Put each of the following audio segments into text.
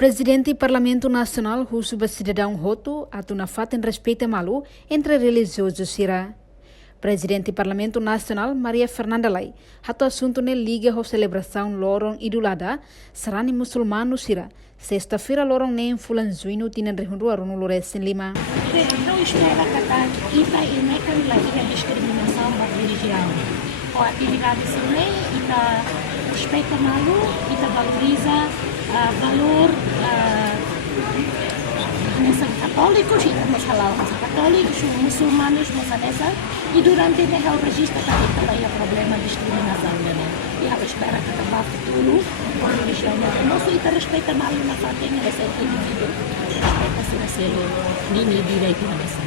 Presidente Parlamento Nacional Husuba Cidadão Roto atu na faten respeita malu entre religiosos sira. Presidente Parlamento Nacional Maria Fernanda Lai hatu assunto ne liga ho celebração lorong Idul Adha serani musulmano sira. Sexta-feira lorong ne fulan zuino tinan rehundu arunu loresin lima. Não espera kita ini kan lagi diskriminação da religião. A atividade sini kita respeita malu, kita valoriza valor masa católicos e também halal masa católicos, muçulmanos masa dessa e durante o hal registro kita lá o problema de discriminação né. E a espera que acabar futuro a religião nosso kita respeita malu na fatinha desse indivíduo, respeita selo nini direito dessa.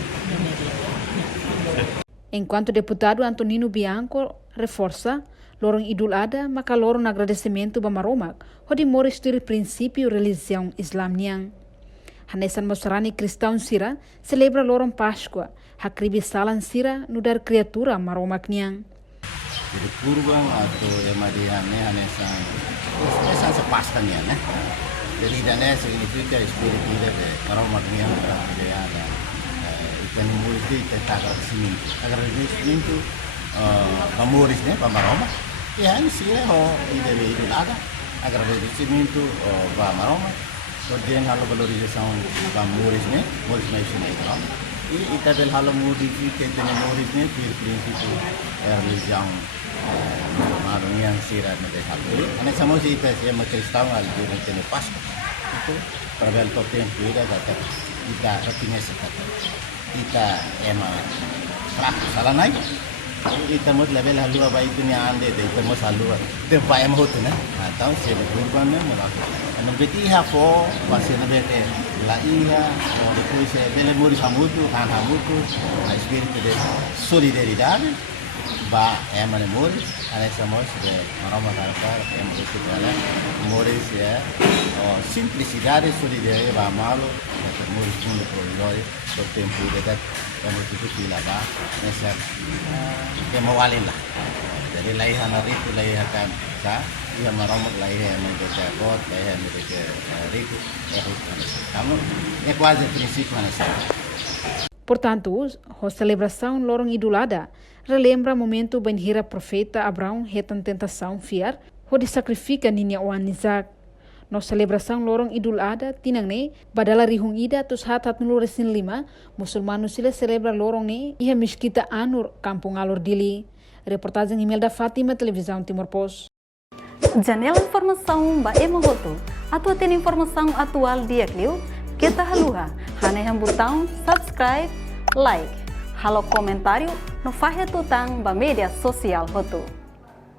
Enquanto deputado Antonino Bianco reforça lorong Idul Adha, maka lorong agradecimento ba maromak, hodi moristir prinsípio religião Islam niang. Hanesan Mosrani Cristão sira celebra lorong Páscoa, hakribi salan sira nudar criatura maromak niang. Jadi kurban atau emadiane hanesan sepaskannya né. Jadi dana significa espírito de maromak niang de ada. Ikan murid itu tak agradecimento pamoris né, para maroma. E aí sim é o Idul Adha, agradecimento para maroma. Kemudian halo valorização para murid né, murid mais né. E ita halo modifica dengan murid né, prinsípio religião maronia sira né halo. Ane sama si ita si Kristau al dia tene Páscoa. Itu para o tempo ida data kita reconhece kita fraco salah naik kita mau level halua baik itu ni ande kita mau halua itu bayam hotu na tahu sih berkorban na melakukan anu beti hafo pasien bete la iha itu sih bela muri hamutu kan hamutu espírito de solidariedade ba emane muri ane samos de maroma karaka itu adalah muri ya simplicidade solidariedade ba malo muri mundo provisório do tempo de dat yang begitu dilaba neser kemawalin lah jadi laihan itu laihan sa ia maromot laihan mereka kot laihan mereka riku kamu é quase princípio nessa. Portanto, a celebração lorong Idul Adha relembra momento ben hira profeta Abraão retan tentação fiar onde sacrifica ninha wan Isaac. No celebração lorong Idul Adha tinang ne badala rihung ida tus hat nulu resin lima musulmano sila celebra lorong ne iha miskita anur kampung alor dili. Reportagem Imelda Fátima, Televisão Timor Post. Janela informação ba emohoto. Atua tem informação atual dia kliu kita haluha hane yang botão subscribe like halo comentário no fahe tutang ba media sosial hoto.